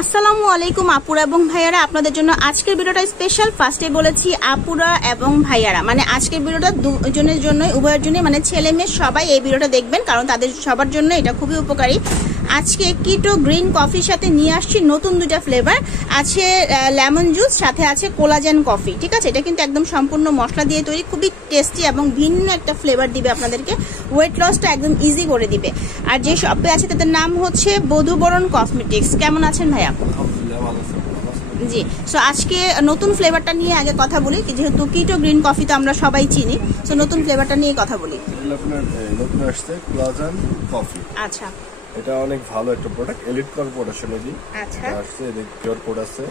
আসসালামু আলাইকুম আপুরা এবং ভাইয়ারা, আপনাদের জন্য আজকের ভিডিওটা স্পেশাল। ফার্স্টে বলেছি আপুরা এবং ভাইয়ারা, মানে আজকের ভিডিওটা দুজনের জন্যই, উভয়ের জন্যই, মানে ছেলে মেয়ে সবাই এই ভিডিওটা দেখবেন, কারণ তাদের সবার জন্য এটা খুবই উপকারী। আজকে কিটো গ্রিন কফির সাথে নিয়ে আসছি নতুন দুটা ফ্লেভার আছে, লেমন জুস, সাথে আছে কোলাজেন কফি। ঠিক আছে, এটা কিন্তু একদম সম্পূর্ণ মশলা দিয়ে তৈরি, খুবই টেস্টি এবং ভিন্ন একটা ফ্লেভার দিবে আপনাদেরকে, ওয়েট লসটা একদম ইজি করে দিবে। আর যে শপে আছে তাদের নাম হচ্ছে বধুবরণ কসমেটিক্স। কেমন আছেন ভাইয়া? জি, সো আজকে নতুন ফ্লেভারটা নিয়ে আগে কথা বলি, যেহেতু কিটো গ্রিন কফি তো আমরা সবাই চিনি, সো নতুন ফ্লেভারটা নিয়ে কথা বলি। নতুন আসছে কোলাজেন কফি। আচ্ছা, এটা অনেক ভালো একটা প্রোডাক্ট, এলিট কর্পোরেশন এর। আচ্ছা, আসছে এর কিউআর কোড আছে,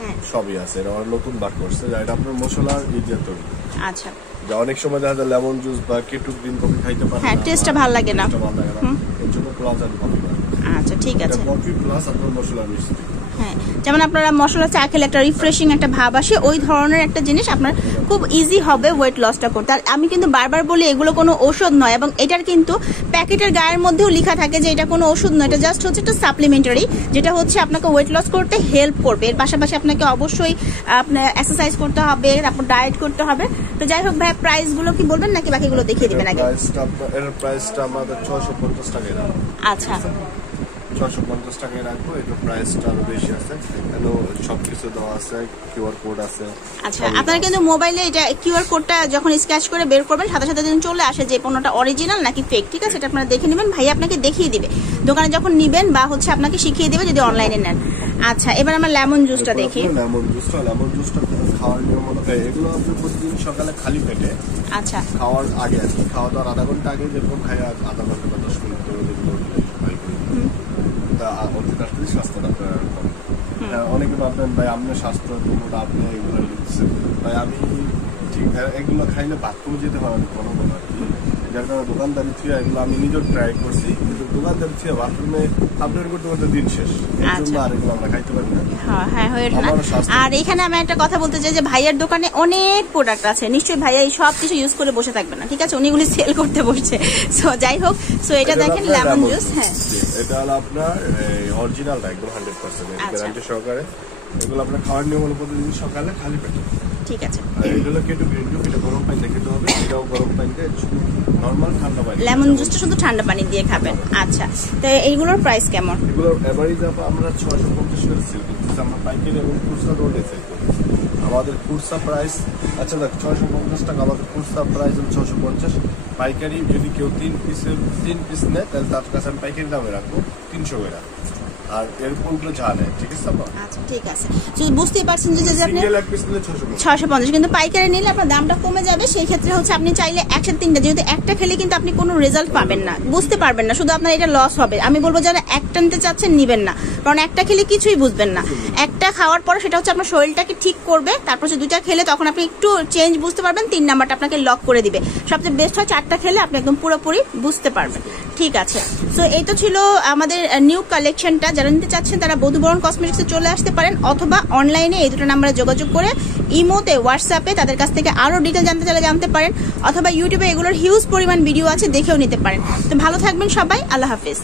হ্যাঁ সবই আছে। এটা নতুন বার করছে, এটা আপনার মশলার ইজে তৈরি। আচ্ছা, যা অনেক সময় দেখা যায় লেমন জুস বা কিটো গ্রিন কফি খাইতে পারে, হ্যাঁ টেস্টটা ভালো লাগে না, এর জন্য কোলাজেন কফি। আচ্ছা ঠিক আছে, কফি প্লাস আপনার মশলা মিষ্টি। হ্যাঁ, যেমন আপনারা মশলা চা খেলে একটা রিফ্রেশিং একটা ভাব আসে, ওই ধরনের একটা জিনিস আপনার খুব ইজি হবে ওয়েট লসটা করতে। আর আমি কিন্তু বারবার বলি এগুলো কোনো ওষুধ নয়, এবং এটার কিন্তু প্যাকেটের গায়ের মধ্যেও লেখা থাকে যে এটা কোনো ওষুধ নয়, এটা জাস্ট হচ্ছে একটা সাপ্লিমেন্টারি, যেটা হচ্ছে আপনাকে ওয়েট লস করতে হেল্প করবে। এর পাশাপাশি আপনাকে অবশ্যই আপনার এক্সারসাইজ করতে হবে, তারপর ডায়েট করতে হবে। তো যাই হোক ভাই, প্রাইসগুলো কি বলবেন নাকি বাকিগুলো দেখিয়ে দিবেন আগে? এর প্রাইসটা আমাদের 650 টাকায় রাখবো। আচ্ছা, 650 টাকায় রাখবো। এটা প্রাইসটা আরো বেশি আছে, কেন সবকিছু দেওয়া আছে, কিউআর কোড আছে। আচ্ছা, আপনারা কিন্তু মোবাইলে এটা কিউআর কোডটা যখন স্ক্যাচ করে বের করবেন, সাথে সাথে দিন চলে আসে যে পণ্যটা অরিজিনাল নাকি ফেক। ঠিক আছে, এটা আপনারা দেখে নেবেন, ভাই আপনাকে দেখিয়ে দিবে দোকানে যখন নিবেন, বা হচ্ছে আপনাকে শিখিয়ে দিবে যদি অনলাইনে নেন। আচ্ছা, এবার আমরা লেমন জুসটা দেখি। লেমন জুসটা খাওয়ার নিয়ম হলো, এগুলো আপনি প্রতিদিন সকালে খালি পেটে, আচ্ছা, খাওয়ার আগে আর কি, খাওয়া দাওয়ার আধা ঘন্টা আগে যেরকম খাই, আধা ঘন্টা বা 10 মিনিট করে অনেকে ভাববেন ভাই আপনার স্বাস্থ্য আপনি এগুলো লিখছেন, ভাই আমি ঠিক এগুলো খাইলে বাথরুমে যেতে পারেন কোনো কোনো আর কি, যার কারণে দোকানদারি থুয়ে এগুলো আমি নিজেও ট্রাই করছি, কিন্তু দোকানদারি থুয়ে বাথরুমে আপডেট করতে করতে দিন শেষ, আর এগুলো আমরা খাইতে পারি না। হ্যাঁ, হয়ে ওঠে না। আর এখানে আমি একটা কথা বলতে চাই যে ভাইয়ার দোকানে অনেক প্রোডাক্ট আছে, নিশ্চয়ই ভাইয়া এই সব কিছু ইউজ করে বসে থাকবে না। ঠিক আছে, উনিগুলি সেল করতে বসছে। সো যাই হোক, সো এটা দেখেন লেমন জুস। হ্যাঁ, এটা হলো আপনার অরিজিনাল একদম 100% গ্যারান্টি সহকারে। এগুলো আপনার খাওয়ার নিয়ম হলো প্রতিদিন সকালে খালি পেটে। ঠিক আছে, এগুলো কেটে গ্রিন টি, এটা গরম পানি দিয়ে খেতে হবে, এটাও গরম পানি দিয়ে, নরমাল ঠান্ডা পানি। লেমন জুসটা শুধু ঠান্ডা পানি দিয়ে খাবেন। আচ্ছা, তো এইগুলোর প্রাইস কেমন? এগুলোর এভারেজ আমরা 650 করে সেল করতেছি, আমরা পাইকারি এবং খুচরা দরে সেল করি। আমাদের খুচরা প্রাইস, আচ্ছা দেখ, 650 টাকা আমাদের খুচরা প্রাইস হলো 650, পাইকারি যদি কেউ 3 পিস নেয় তাহলে তার কাছে আমি পাইকারি দামে রাখবো 300 করে। আর এরপরগুলো যা নেয়, ঠিক আছে? আচ্ছা ঠিক আছে, বুঝতেই পারছেন যে আপনি 650, কিন্তু পাইকারি নিলে আপনার দামটা কমে যাবে। সেই ক্ষেত্রে হচ্ছে আপনি চাইলে একসাথে 3টা, যেহেতু একটা খেলে কিন্তু আপনি কোনো রেজাল্ট পাবেন না, বুঝতে পারবেন না, শুধু আপনার এটা লস হবে। আমি বলবো যারা একটা নিতে চাচ্ছেন নিবেন না, কারণ একটা খেলে কিছুই বুঝবেন না। একটা খাওয়ার পরে সেটা হচ্ছে আপনার শরীরটাকে ঠিক করবে, তারপর হচ্ছে 2টা খেলে তখন আপনি একটু চেঞ্জ বুঝতে পারবেন, 3 নাম্বারটা আপনাকে লক করে দিবে। সবচেয়ে বেস্ট হয় 4টা খেলে আপনি একদম পুরোপুরি বুঝতে পারবেন। ঠিক আছে, সো এই তো ছিল আমাদের নিউ কালেকশনটা। যারা নিতে চাচ্ছেন তারা বধুবরণ কসমেটিক্সে চলে আসতে পারেন, অথবা অনলাইনে এই দুটো নাম্বারে যোগাযোগ করে ইমোতে, হোয়াটসঅ্যাপে তাদের কাছ থেকে আরো ডিটেল জানতে চাইলে জানতে পারেন, অথবা ইউটিউবে এগুলোর হিউজ পরিমাণ ভিডিও আছে, দেখেও নিতে পারেন। তো ভালো থাকবেন সবাই, আল্লাহ হাফেজ।